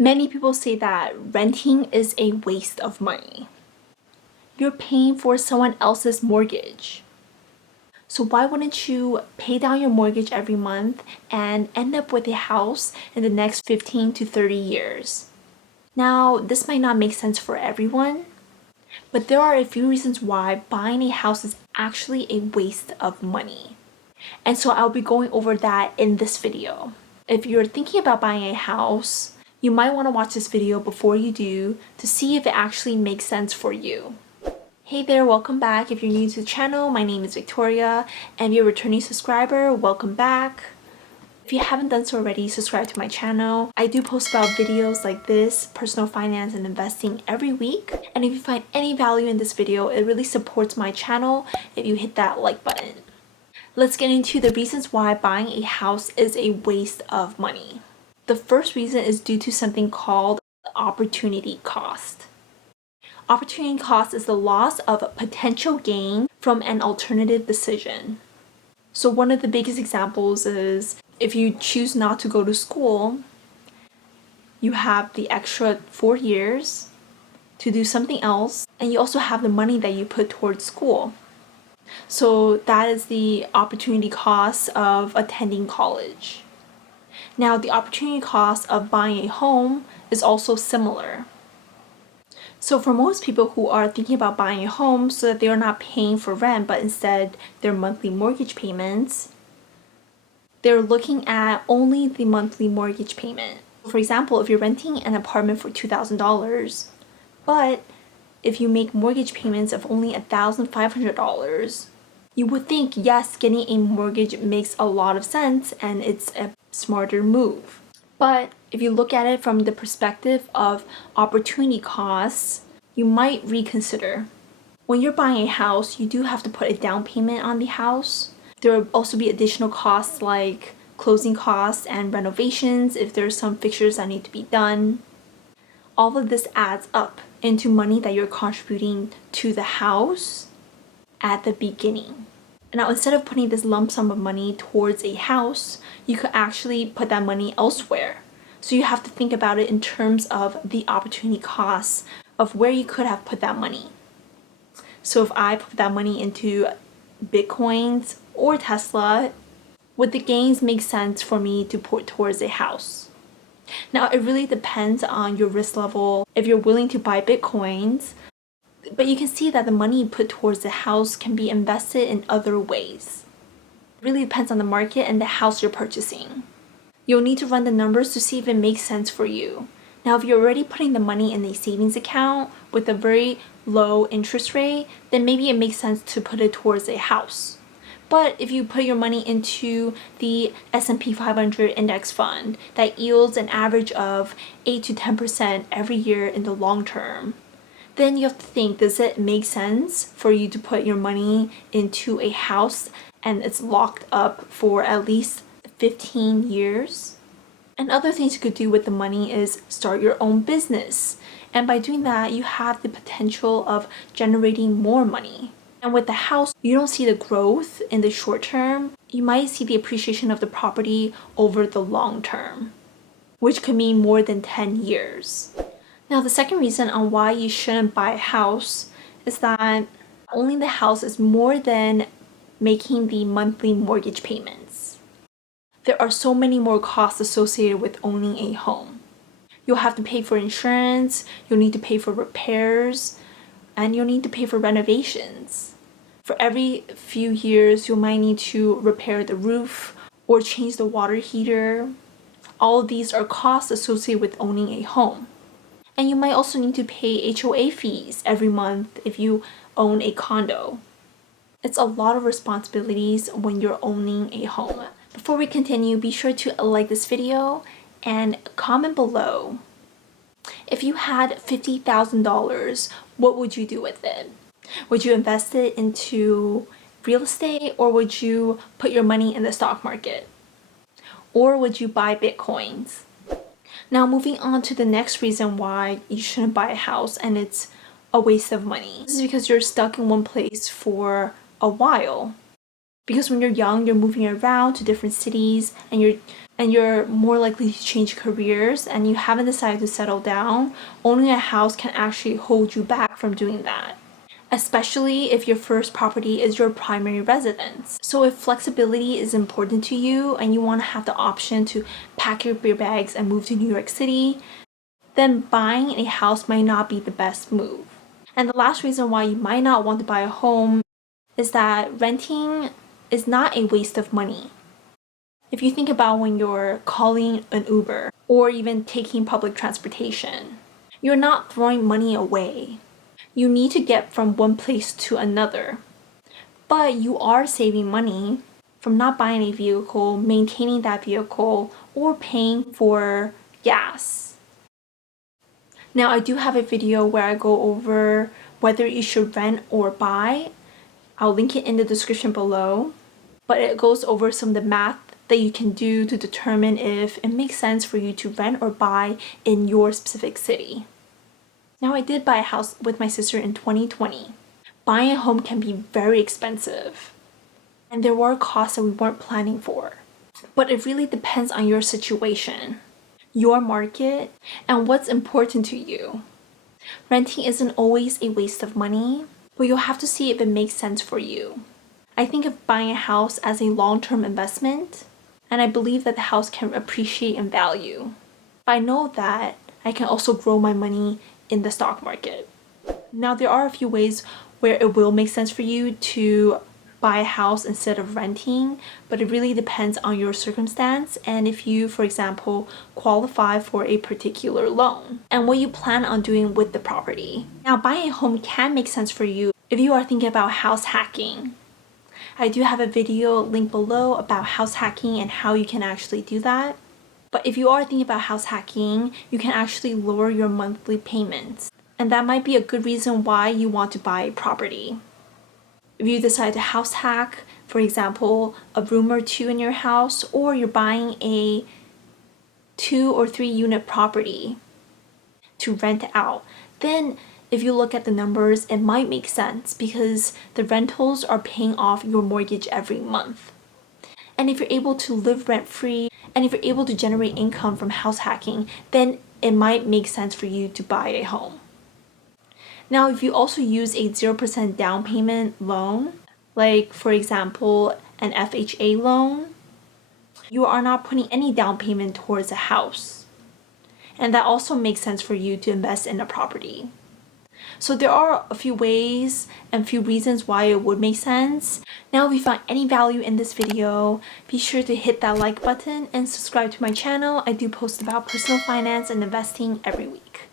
Many people say that renting is a waste of money. You're paying for someone else's mortgage. So why wouldn't you pay down your mortgage every month and end up with a house in the next 15 to 30 years? Now, this might not make sense for everyone, but there are a few reasons why buying a house is actually a waste of money. And so I'll be going over that in this video. If you're thinking about buying a house, you might want to watch this video before you do to see if it actually makes sense for you. Hey there, welcome back. If you're new to the channel, my name is Victoria, and if you're a returning subscriber, welcome back. If you haven't done so already, subscribe to my channel. I do post about videos like this, personal finance and investing, every week. And if you find any value in this video, it really supports my channel if you hit that like button. Let's get into the reasons why buying a house is a waste of money. The first reason is due to something called opportunity cost. Opportunity cost is the loss of potential gain from an alternative decision. So one of the biggest examples is if you choose not to go to school, you have the extra 4 years to do something else, and you also have the money that you put towards school. So that is the opportunity cost of attending college. Now, the opportunity cost of buying a home is also similar. So for most people who are thinking about buying a home so that they are not paying for rent, but instead their monthly mortgage payments, they're looking at only the monthly mortgage payment. For example, if you're renting an apartment for $2,000, but if you make mortgage payments of only $1,500, you would think, yes, getting a mortgage makes a lot of sense and it's a smarter move. But if you look at it from the perspective of opportunity costs, you might reconsider. When you're buying a house, you do have to put a down payment on the house. There will also be additional costs like closing costs and renovations if there's some fixtures that need to be done. All of this adds up into money that you're contributing to the house at the beginning. Now, instead of putting this lump sum of money towards a house, you could actually put that money elsewhere. So you have to think about it in terms of the opportunity costs of where you could have put that money. So if I put that money into Bitcoins or Tesla, would the gains make sense for me to put towards a house? Now, it really depends on your risk level. If you're willing to buy Bitcoins, but you can see that the money you put towards the house can be invested in other ways. It really depends on the market and the house you're purchasing. You'll need to run the numbers to see if it makes sense for you. Now, if you're already putting the money in a savings account with a very low interest rate, then maybe it makes sense to put it towards a house. But if you put your money into the S&P 500 index fund that yields an average of 8 to 10% every year in the long term, then you have to think, does it make sense for you to put your money into a house and it's locked up for at least 15 years? And other things you could do with the money is start your own business. And by doing that, you have the potential of generating more money. And with the house, you don't see the growth in the short term. You might see the appreciation of the property over the long term, which could mean more than 10 years. Now, the second reason on why you shouldn't buy a house is that owning the house is more than making the monthly mortgage payments. There are so many more costs associated with owning a home. You'll have to pay for insurance, you'll need to pay for repairs, and you'll need to pay for renovations. For every few years, you might need to repair the roof or change the water heater. All of these are costs associated with owning a home. And you might also need to pay HOA fees every month if you own a condo. It's a lot of responsibilities when you're owning a home. Before we continue, be sure to like this video and comment below. If you had $50,000, what would you do with it? Would you invest it into real estate, or would you put your money in the stock market? Or would you buy Bitcoins? Now, moving on to the next reason why you shouldn't buy a house and it's a waste of money. This is because you're stuck in one place for a while. Because when you're young, you're moving around to different cities and you're more likely to change careers and you haven't decided to settle down. Owning a house can actually hold you back from doing that, especially if your first property is your primary residence. So if flexibility is important to you and you want to have the option to pack your bags and move to New York City, then buying a house might not be the best move. And the last reason why you might not want to buy a home is that renting is not a waste of money. If you think about when you're calling an Uber or even taking public transportation, you're not throwing money away. You need to get from one place to another, but you are saving money from not buying a vehicle, maintaining that vehicle, or paying for gas. Now, I do have a video where I go over whether you should rent or buy. I'll link it in the description below, but it goes over some of the math that you can do to determine if it makes sense for you to rent or buy in your specific city. Now, I did buy a house with my sister in 2020. Buying a home can be very expensive, and there were costs that we weren't planning for. But it really depends on your situation, your market, and what's important to you. Renting isn't always a waste of money, but you'll have to see if it makes sense for you. I think of buying a house as a long-term investment, and I believe that the house can appreciate in value. But I know that I can also grow my money in the stock market. Now, there are a few ways where it will make sense for you to buy a house instead of renting, but it really depends on your circumstance and if you, for example, qualify for a particular loan and what you plan on doing with the property. Now, buying a home can make sense for you if you are thinking about house hacking. I do have a video linked below about house hacking and how you can actually do that. But if you are thinking about house hacking, you can actually lower your monthly payments. And that might be a good reason why you want to buy a property. If you decide to house hack, for example, a room or two in your house, or you're buying a 2 or 3 unit property to rent out, then if you look at the numbers, it might make sense because the rentals are paying off your mortgage every month. And if you're able to live rent-free, and if you're able to generate income from house hacking, then it might make sense for you to buy a home. Now, if you also use a 0% down payment loan, like for example, an FHA loan, you are not putting any down payment towards a house. And that also makes sense for you to invest in a property. So there are a few ways and few reasons why it would make sense. Now, if you found any value in this video, be sure to hit that like button and subscribe to my channel. I do post about personal finance and investing every week.